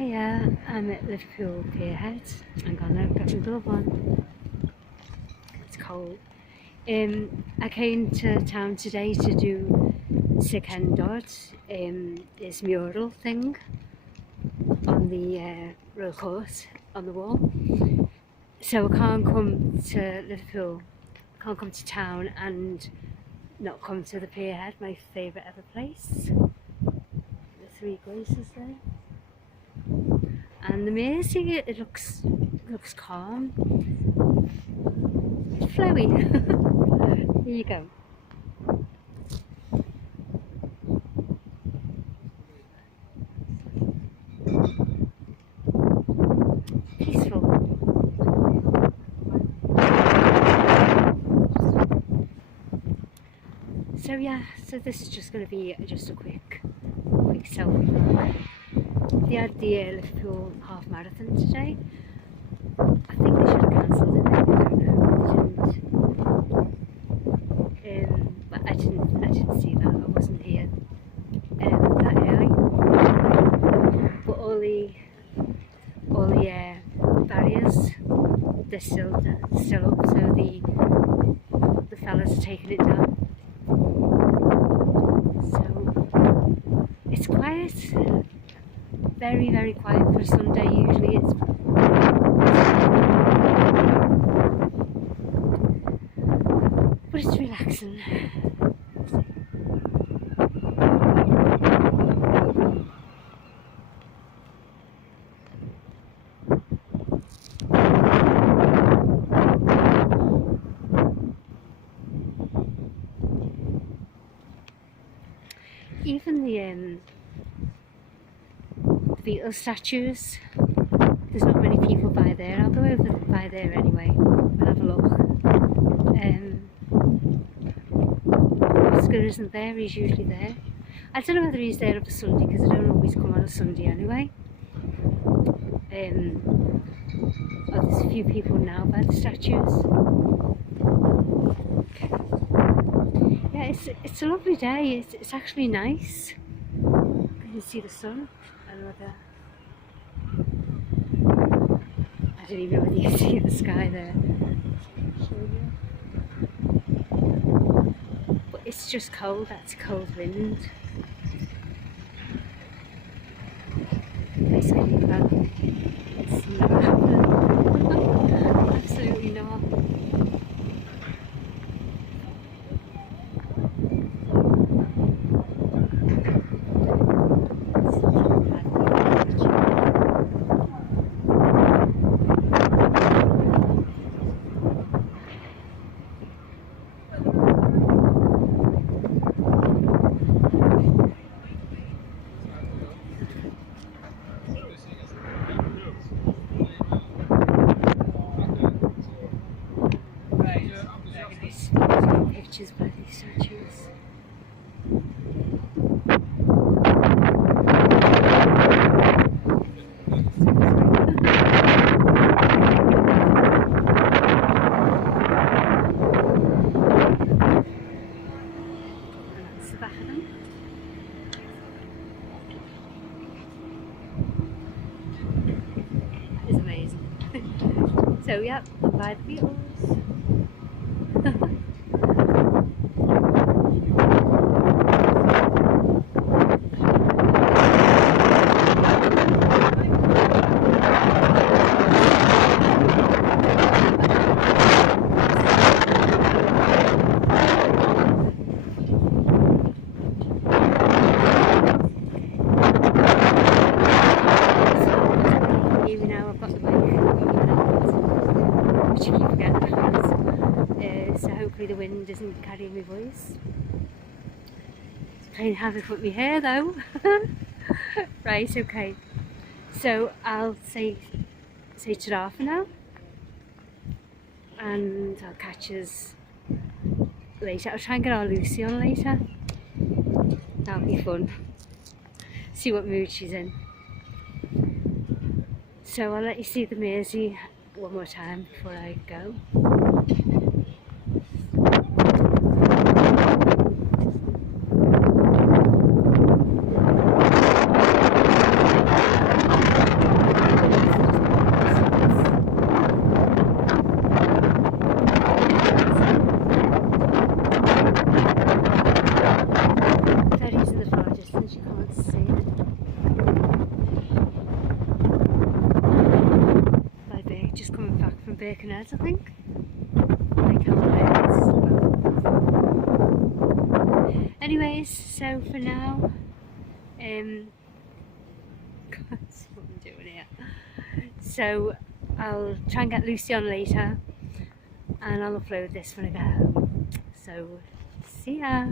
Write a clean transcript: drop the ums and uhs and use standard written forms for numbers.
Hiya, I'm at Liverpool Pier head. Hang on, I've got my glove on. It's cold. I came to town today to do Secondod, this mural thing on the royal court on the wall. So I can't come to Liverpool, can't come to town and not come to the Pier head, my favourite ever place. The three glaciers there. And the Mersey, it looks calm. It's flowy. Here you go. Peaceful. So yeah, so this is just going to be just a quick selfie vlog. They had the Liverpool half marathon today. I think they should have cancelled it, maybe, I don't know. They didn't. But I didn't see that. I wasn't here that early. But all the barriers, they're still up. So the fellas are taking it down. So it's quiet. Very, very quiet for a Sunday. Usually it's but it's relaxing. Even the Beatles statues, there's not many people by there. I'll go over by there anyway and have a look. Oscar isn't there, he's usually there. I don't know whether he's there on a Sunday because I don't always come on a Sunday anyway. Oh, there's a few people now by the statues. Yeah, it's a lovely day. It's actually nice. You can see the sun. I don't even know whether you can see the sky there. But it's just cold, that's cold wind. Basically, well, it's never happened. Absolutely not. Pictures by these statues. And that's the back of them. That is amazing. So yeah, by the Beatles. So hopefully the wind isn't carrying my voice. It's playing havoc with my hair though. Right, okay. So I'll say ta-ra for now. And I'll catch us later. I'll try and get our Lucy on later. That'll be fun. See what mood she's in. So I'll let you see the Mersey one more time before I go. Birkenhead, I think. Like how it is. Anyways, so for now, that's what I'm doing here. So I'll try and get Lucy on later, and I'll upload this when I get home. So see ya.